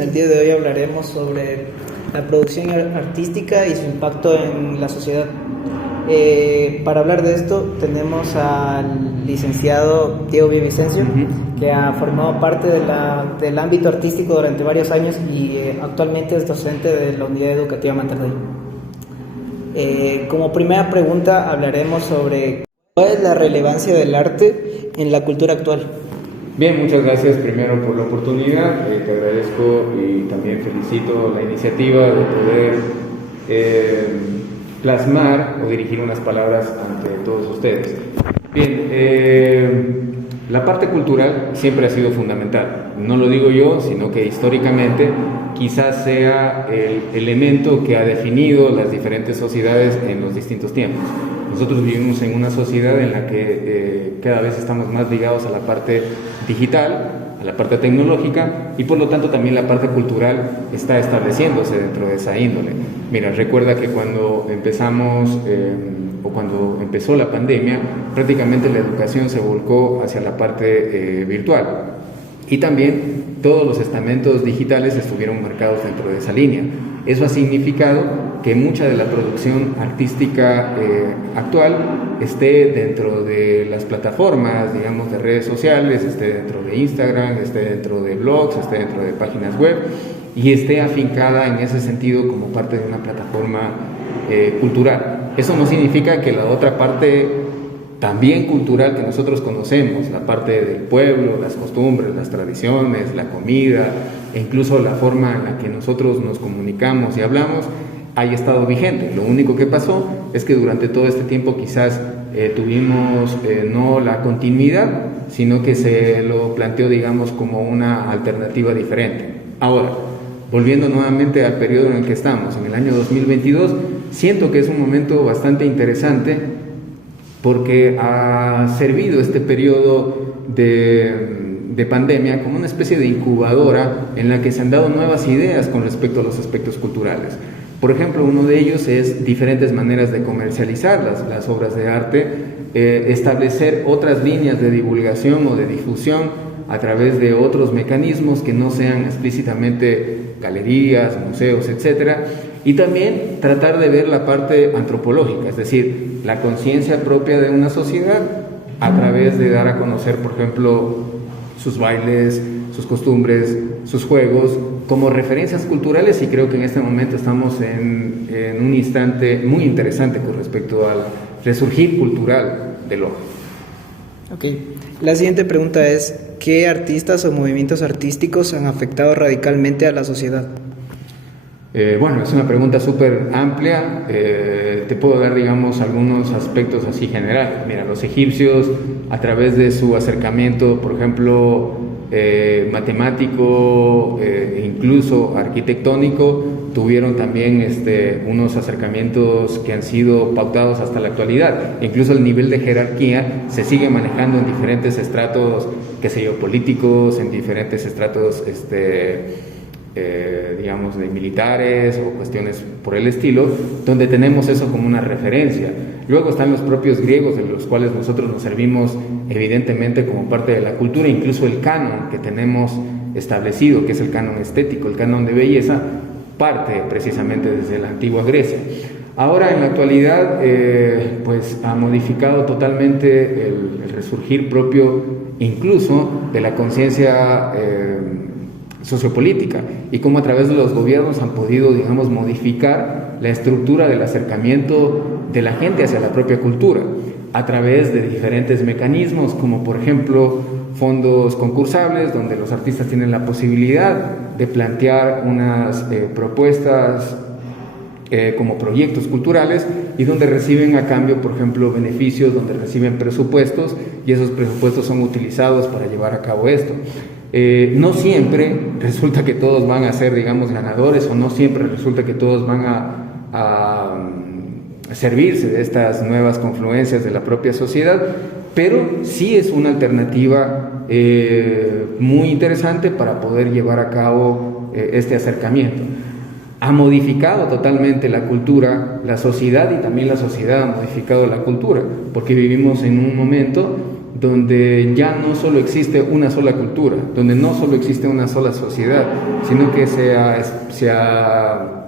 en el día de hoy hablaremos sobre la producción artística y su impacto en la sociedad. Para hablar de esto tenemos al licenciado Diego Villavicencio, que ha formado parte del ámbito artístico durante varios años y actualmente es docente de la Unidad Educativa Maternal. Como primera pregunta hablaremos sobre cuál es la relevancia del arte en la cultura actual. Bien, muchas gracias primero por la oportunidad, te agradezco y también felicito la iniciativa de poder plasmar o dirigir unas palabras ante todos ustedes. Bien, la parte cultural siempre ha sido fundamental, no lo digo yo, sino que históricamente quizás sea el elemento que ha definido las diferentes sociedades en los distintos tiempos. Nosotros vivimos en una sociedad en la que cada vez estamos más ligados a la parte digital, a la parte tecnológica, y por lo tanto también la parte cultural está estableciéndose dentro de esa índole. Mira, recuerda que cuando cuando empezó la pandemia, prácticamente la educación se volcó hacia la parte virtual, y también todos los estamentos digitales estuvieron marcados dentro de esa línea. Eso ha significado que mucha de la producción artística actual esté dentro de las plataformas, digamos, de redes sociales, esté dentro de Instagram, esté dentro de blogs, esté dentro de páginas web y esté afincada en ese sentido como parte de una plataforma cultural. Eso no significa que la otra parte también cultural que nosotros conocemos, la parte del pueblo, las costumbres, las tradiciones, la comida e incluso la forma en la que nosotros nos comunicamos y hablamos, haya estado vigente. Lo único que pasó es que durante todo este tiempo quizás tuvimos no la continuidad, sino que se lo planteó, digamos, como una alternativa diferente. Ahora, volviendo nuevamente al periodo en el que estamos, en el año 2022, siento que es un momento bastante interesante porque ha servido este periodo de pandemia como una especie de incubadora en la que se han dado nuevas ideas con respecto a los aspectos culturales. Por ejemplo, uno de ellos es diferentes maneras de comercializar las obras de arte, establecer otras líneas de divulgación o de difusión a través de otros mecanismos que no sean explícitamente galerías, museos, etcétera, y también tratar de ver la parte antropológica, es decir, la conciencia propia de una sociedad a través de dar a conocer, por ejemplo, sus bailes, sus costumbres, sus juegos, como referencias culturales, y creo que en este momento estamos en un instante muy interesante con respecto al resurgir cultural del ojo. Ok. La siguiente pregunta es, ¿qué artistas o movimientos artísticos han afectado radicalmente a la sociedad? Bueno, es una pregunta súper amplia. Te puedo dar, digamos, algunos aspectos así generales. Mira, los egipcios, a través de su acercamiento, por ejemplo, matemático e incluso arquitectónico, tuvieron también unos acercamientos que han sido pautados hasta la actualidad. Incluso el nivel de jerarquía se sigue manejando en diferentes estratos, qué sé yo, políticos, en diferentes estratos digamos, de militares o cuestiones por el estilo, donde tenemos eso como una referencia. Luego están los propios griegos, de los cuales nosotros nos servimos evidentemente como parte de la cultura, incluso el canon que tenemos establecido, que es el canon estético, el canon de belleza, parte precisamente desde la antigua Grecia. Ahora, en la actualidad, pues ha modificado totalmente el resurgir propio, incluso de la conciencia sociopolítica, y cómo a través de los gobiernos han podido, digamos, modificar la estructura del acercamiento de la gente hacia la propia cultura, a través de diferentes mecanismos, como por ejemplo fondos concursables, donde los artistas tienen la posibilidad de plantear unas propuestas como proyectos culturales, y donde reciben a cambio, por ejemplo, beneficios, donde reciben presupuestos, y esos presupuestos son utilizados para llevar a cabo esto. No siempre resulta que todos van a ser, digamos, ganadores, o no siempre resulta que todos van a servirse de estas nuevas confluencias de la propia sociedad, pero sí es una alternativa muy interesante para poder llevar a cabo este acercamiento. Ha modificado totalmente la cultura, la sociedad, y también la sociedad ha modificado la cultura, porque vivimos en un momento donde ya no solo existe una sola cultura, donde no solo existe una sola sociedad, sino que se ha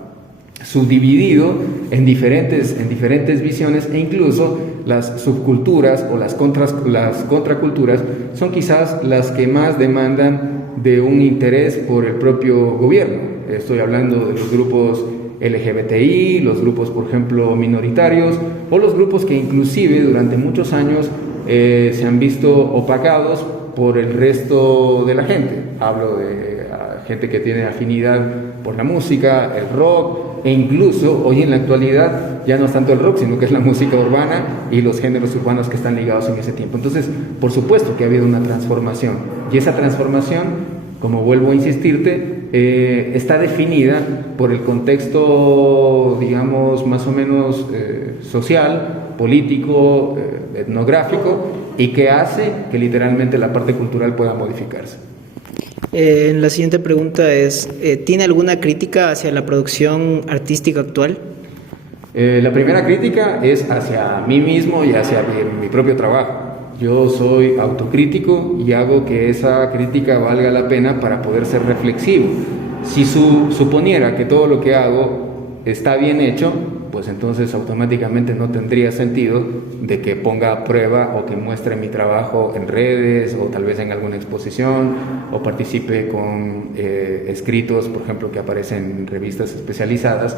subdividido en diferentes visiones, e incluso las subculturas o las contraculturas son quizás las que más demandan de un interés por el propio gobierno. Estoy hablando de los grupos LGBTI, los grupos, por ejemplo, minoritarios, o los grupos que inclusive durante muchos años se han visto opacados por el resto de la gente. Hablo de gente que tiene afinidad por la música, el rock, e incluso hoy en la actualidad ya no es tanto el rock, sino que es la música urbana y los géneros urbanos que están ligados en ese tiempo. Entonces, por supuesto que ha habido una transformación, y esa transformación, como vuelvo a insistirte, está definida por el contexto, digamos, más o menos social, político, etnográfico, y que hace que literalmente la parte cultural pueda modificarse. La siguiente pregunta es, ¿tiene alguna crítica hacia la producción artística actual? La primera crítica es hacia mí mismo y hacia mi propio trabajo. Yo soy autocrítico y hago que esa crítica valga la pena para poder ser reflexivo. Si suponiera que todo lo que hago está bien hecho, pues entonces automáticamente no tendría sentido de que ponga a prueba o que muestre mi trabajo en redes o tal vez en alguna exposición o participe con escritos, por ejemplo, que aparecen en revistas especializadas.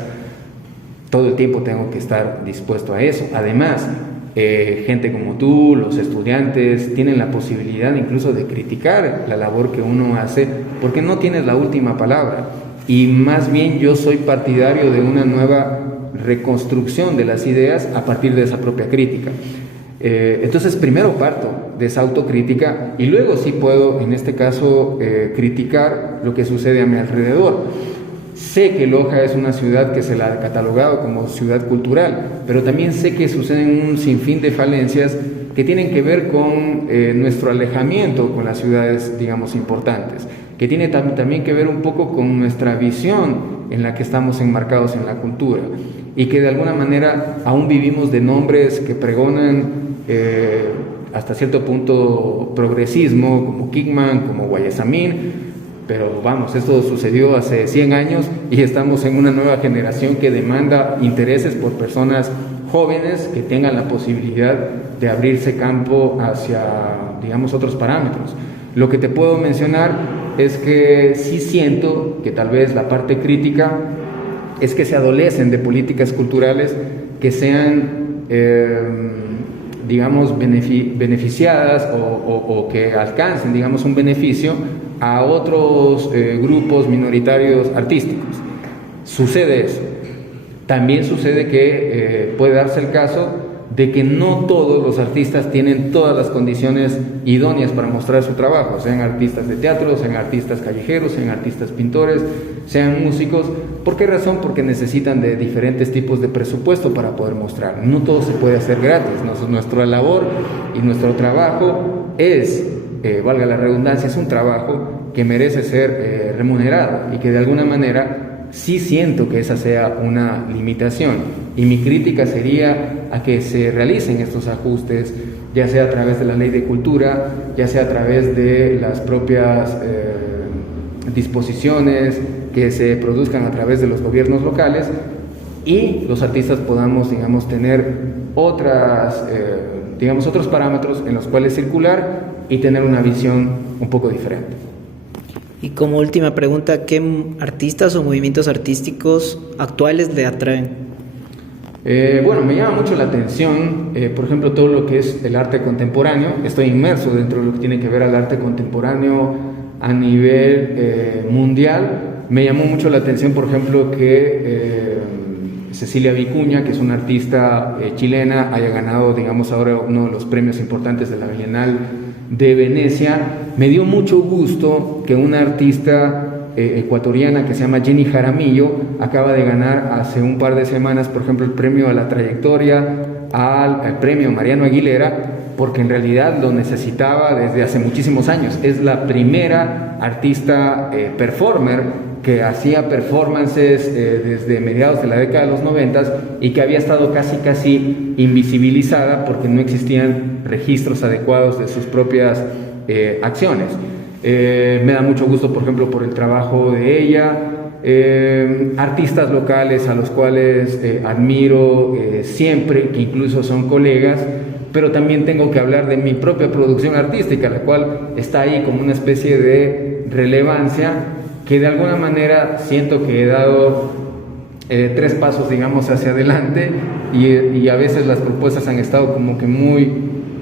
Todo el tiempo tengo que estar dispuesto a eso. Además, gente como tú, los estudiantes, tienen la posibilidad incluso de criticar la labor que uno hace, porque no tienes la última palabra. Y más bien yo soy partidario de una nueva reconstrucción de las ideas a partir de esa propia crítica. Entonces primero parto de esa autocrítica y luego sí puedo, en este caso, criticar lo que sucede a mi alrededor. Sé que Loja es una ciudad que se la ha catalogado como ciudad cultural, pero también sé que suceden un sinfín de falencias que tienen que ver con nuestro alejamiento con las ciudades, digamos, importantes, que tiene también que ver un poco con nuestra visión en la que estamos enmarcados en la cultura, y que de alguna manera aún vivimos de nombres que pregonan hasta cierto punto progresismo, como Kickman, como Guayasamín. Pero vamos, esto sucedió hace 100 años y estamos en una nueva generación que demanda intereses por personas jóvenes que tengan la posibilidad de abrirse campo hacia, digamos, otros parámetros. Lo que te puedo mencionar es que sí siento que tal vez la parte crítica es que se adolecen de políticas culturales que sean, digamos, beneficiadas o que alcancen, digamos, un beneficio a otros grupos minoritarios artísticos. Sucede eso. También sucede que puede darse el caso de que no todos los artistas tienen todas las condiciones idóneas para mostrar su trabajo, sean artistas de teatro, sean artistas callejeros, sean artistas pintores, sean músicos. ¿Por qué razón? Porque necesitan de diferentes tipos de presupuesto para poder mostrar. No todo se puede hacer gratis. Nuestra labor y nuestro trabajo es, valga la redundancia, es un trabajo que merece ser remunerado, y que de alguna manera sí siento que esa sea una limitación, y mi crítica sería a que se realicen estos ajustes, ya sea a través de la ley de cultura, ya sea a través de las propias disposiciones que se produzcan a través de los gobiernos locales, y los artistas podamos, digamos, tener otros parámetros en los cuales circular y tener una visión un poco diferente. Y como última pregunta, ¿qué artistas o movimientos artísticos actuales le atraen? Bueno, me llama mucho la atención, por ejemplo, todo lo que es el arte contemporáneo. Estoy inmerso dentro de lo que tiene que ver al arte contemporáneo a nivel mundial. Me llamó mucho la atención, por ejemplo, que Cecilia Vicuña, que es una artista chilena, haya ganado, digamos, ahora uno de los premios importantes de la Bienal de Venecia. Me dio mucho gusto que una artista ecuatoriana que se llama Jenny Jaramillo acaba de ganar hace un par de semanas, por ejemplo, el premio a la trayectoria, al premio Mariano Aguilera, porque en realidad lo necesitaba desde hace muchísimos años. Es la primera artista performer que hacía performances desde mediados de la década de los 90 y que había estado casi invisibilizada porque no existían registros adecuados de sus propias acciones. Me da mucho gusto, por ejemplo, por el trabajo de ella, artistas locales a los cuales admiro siempre, que incluso son colegas, pero también tengo que hablar de mi propia producción artística, la cual está ahí como una especie de relevancia que de alguna manera siento que he dado 3 pasos, digamos, hacia adelante y a veces las propuestas han estado como que muy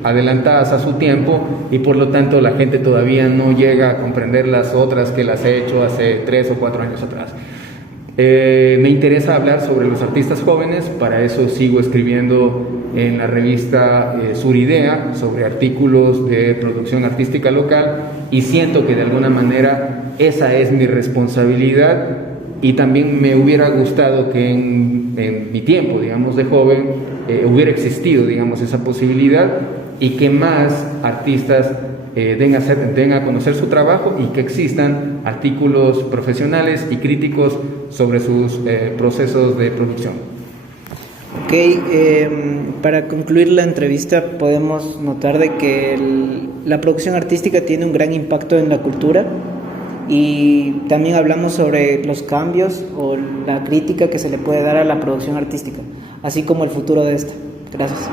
adelantadas a su tiempo y por lo tanto la gente todavía no llega a comprender las otras que las he hecho hace 3 o 4 años atrás. Me interesa hablar sobre los artistas jóvenes, para eso sigo escribiendo en la revista Suridea sobre artículos de producción artística local y siento que de alguna manera esa es mi responsabilidad y también me hubiera gustado que en mi tiempo, digamos, de joven hubiera existido, digamos, esa posibilidad y que más artistas den a conocer su trabajo y que existan artículos profesionales y críticos sobre sus procesos de producción. Ok, para concluir la entrevista podemos notar de que la producción artística tiene un gran impacto en la cultura y también hablamos sobre los cambios o la crítica que se le puede dar a la producción artística, así como el futuro de esta. Gracias.